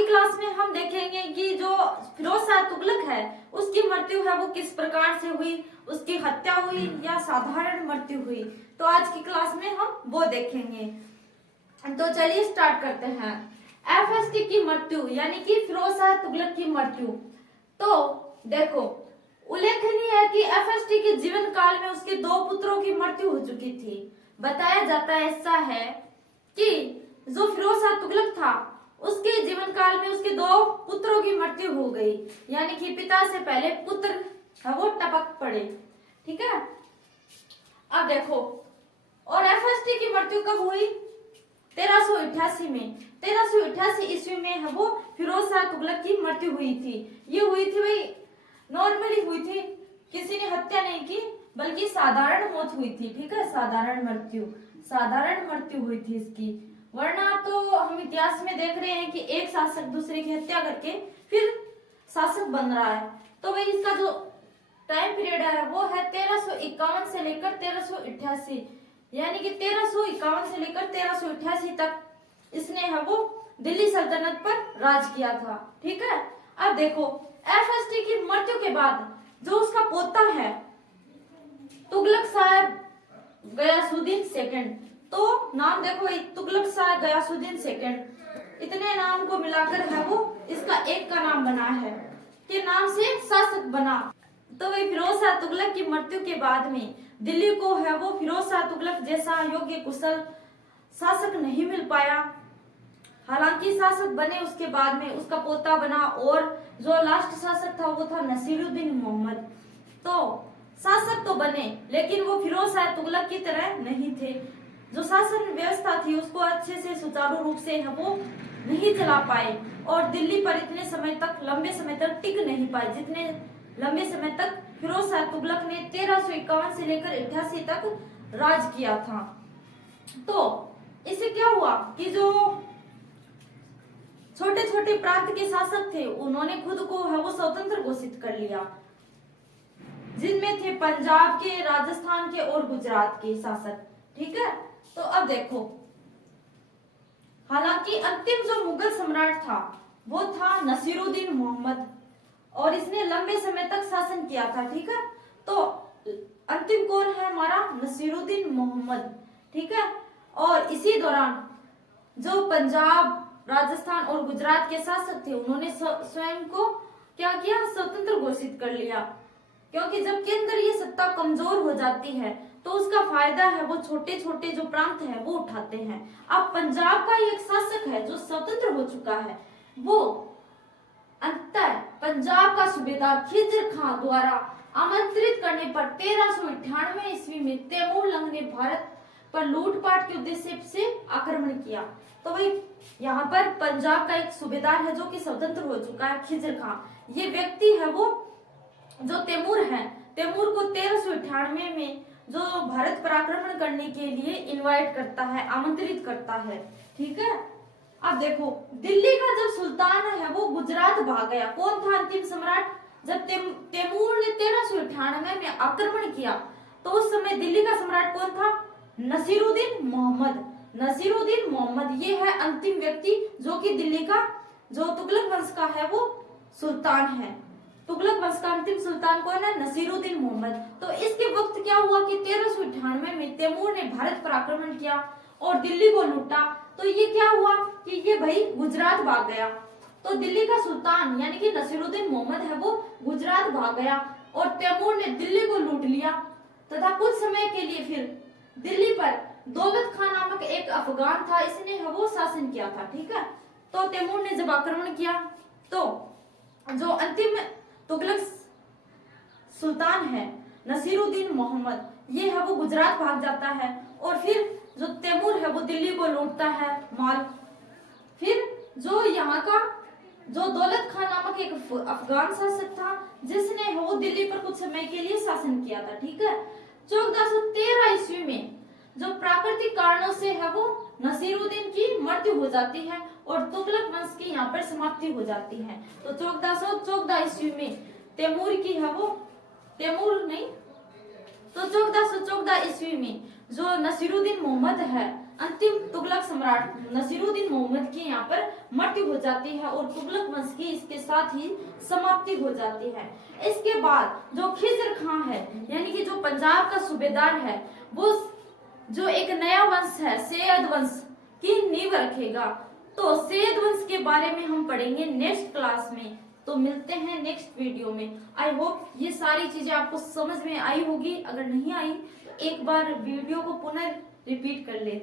की क्लास में हम देखेंगे कि जो फिरोज शाह तुगलक है उसकी मृत्यु है वो किस प्रकार से हुई, उसकी हत्या हुई या साधारण मृत्यु हुई। तो आज की क्लास में हम वो देखेंगे। तो चलिए स्टार्ट करते हैं। एफएसटी की मृत्यु यानी कि फिरोज शाह तुगलक की मृत्यु। तो देखो, उल्लेखनीय है कि एफएसटी के जीवन काल में उसके 2 पुत्रों की मृत्यु हो चुकी थी। बताया जाता है ऐसा है कि जो फिरोज शाह तुगलक था उसके जीवन काल में उसके 2 पुत्रों की मृत्यु हो गई, यानी कि पिता से पहले पुत्र है वो टपक पड़े। ठीक है, अब देखो, और एफएसटी की मृत्यु कब हुई? 1388 में। 1388 ईस्वी में है वो फिरोज शाह तुगलक की मृत्यु हुई थी। ये हुई थी भाई नॉर्मली हुई थी, किसी ने हत्या नहीं की बल्कि साधारण मौत हुई थी। ठीक है, साधारण मृत्यु हुई थी इसकी। वरना तो हम इतिहास में देख रहे हैं कि एक शासक दूसरे की हत्या करके फिर शासक बन रहा है। तो भाई इसका जो टाइम पीरियड है वो है 1351 से लेकर 1388, यानी कि 1351 से लेकर 1388 तक इसने है वो दिल्ली सल्तनत पर राज किया था। ठीक है, अब देखो, एफएसटी की मृत्यु के बाद जो उसका पोता है तुगलक साहब गयासुद्दीन सेकंड, तो नाम देखो, तुगलक शाह गयासुद्दीन सेकंड, इतने नाम को मिलाकर है वो इसका एक का नाम बना है, के नाम से शासक बना। तो वही फिरोज शाह तुगलक की मृत्यु के बाद में दिल्ली को है वो फिरोज शाह तुगलक जैसा योग्य कुशल शासक नहीं मिल पाया। हालांकि शासक बने उसके बाद में उसका पोता बना, और जो लास्ट शासक था वो था नसीरुद्दीन मोहम्मद। तो शासक तो बने लेकिन वो फिरोज शाह तुगलक की तरह नहीं थे। जो शासन व्यवस्था थी उसको अच्छे से सुचारू रूप से है वो नहीं चला पाए, और दिल्ली पर इतने समय तक लंबे समय तक टिक नहीं पाए जितने लंबे समय तक फिरोज शाह तुगलक ने 1351 से लेकर 88 तक राज किया था। तो इससे क्या हुआ कि जो छोटे छोटे प्रांत के शासक थे उन्होंने खुद को है वो स्वतंत्र घोषित कर लिया, जिनमें थे पंजाब के, राजस्थान के और गुजरात के शासक। ठीक है, तो अब देखो, हालांकि अंतिम जो मुगल सम्राट था वो था नसीरुद्दीन मोहम्मद, और इसने लंबे समय तक शासन किया था। ठीक है, तो अंतिम कौन है हमारा? नसीरुद्दीन मोहम्मद। ठीक है, और इसी दौरान जो पंजाब, राजस्थान और गुजरात के शासक थे उन्होंने स्वयं को क्या किया? स्वतंत्र घोषित कर लिया, क्योंकि जब केंद्र ये सत्ता कमजोर हो जाती है तो उसका फायदा है वो छोटे छोटे जो प्रांत है वो उठाते हैं। अब पंजाब का एक शासक है जो स्वतंत्र हो चुका है, वो अंततः पंजाब का सूबेदार खिज्र खां द्वारा आमंत्रित करने पर 1398 ईस्वी में तैमूर लंग ने भारत पर लूटपाट के उद्देश्य से आक्रमण किया। तो भाई यहाँ पर पंजाब का एक सूबेदार है जो कि स्वतंत्र हो चुका है, खिज्र खां। ये व्यक्ति है वो जो तैमूर है, तैमूर को 1398 में जो भारत पर आक्रमण करने के लिए इनवाइट करता है, आमंत्रित करता है। ठीक है, अब देखो, दिल्ली का जब सुल्तान है वो गुजरात भाग गया। कौन था अंतिम सम्राट? जब तैमूर ने 1398 में आक्रमण किया तो उस समय दिल्ली का सम्राट कौन था? नसीरुद्दीन मोहम्मद। नसीरुद्दीन मोहम्मद ये है अंतिम व्यक्ति जो कि दिल्ली का, जो तुगलक वंश का है वो सुल्तान है। तुगलक वंश का अंतिम सुल्तान कौन है? नसीरुद्दीन मोहम्मद। तो इसके वक्त क्या हुआ कि 1398 में तैमूर ने भारत पर आक्रमण किया और दिल्ली को लूटा। तो ये क्या हुआ कि ये भाई गुजरात भाग गया। तो दिल्ली का सुल्तान यानी कि नसीरुद्दीन मोहम्मद है वो गुजरात भाग गया और तैमूर ने दिल्ली को लूट लिया तथा कुछ समय के लिए फिर दिल्ली पर दौलत खान नामक एक अफगान था, इसने है वो शासन किया था। ठीक है, तो तैमूर ने जब आक्रमण किया तो जो अंतिम तुगलक सुल्तान है नसीरुद्दीन मोहम्मद, ये है वो गुजरात भाग जाता है और फिर जो तैमूर है वो दिल्ली को लूटता है माल। फिर जो यहाँ का जो दौलत खान नामक एक अफगान शासक था जिसने है वो दिल्ली पर कुछ समय के लिए शासन किया था। ठीक है, 1413 ईस्वी में जो प्राकृतिक कारणों से है वो नसीरुद्दीन की मृत्यु हो जाती है और तुगलक वंश की यहाँ पर समाप्ति हो जाती है। तो 1414 ईस्वी में तैमूर की है वो, तैमूर नहीं तो 1414 ईस्वी में जो नसीरुद्दीन मोहम्मद है अंतिम तुगलक सम्राट नसीरुद्दीन मोहम्मद की यहाँ पर मृत्यु हो जाती है और तुगलक वंश की इसके साथ ही समाप्ति हो जाती है। इसके बाद जो खिज़्र खां है, यानी कि जो पंजाब का सूबेदार है, वो जो एक नया वंश है सैयद वंश की नींव रखेगा। तो सैयद वंश के बारे में हम पढ़ेंगे नेक्स्ट क्लास में। तो मिलते हैं नेक्स्ट वीडियो में। आई होप ये सारी चीजें आपको समझ में आई होगी। अगर नहीं आई तो एक बार वीडियो को पुनः रिपीट कर ले।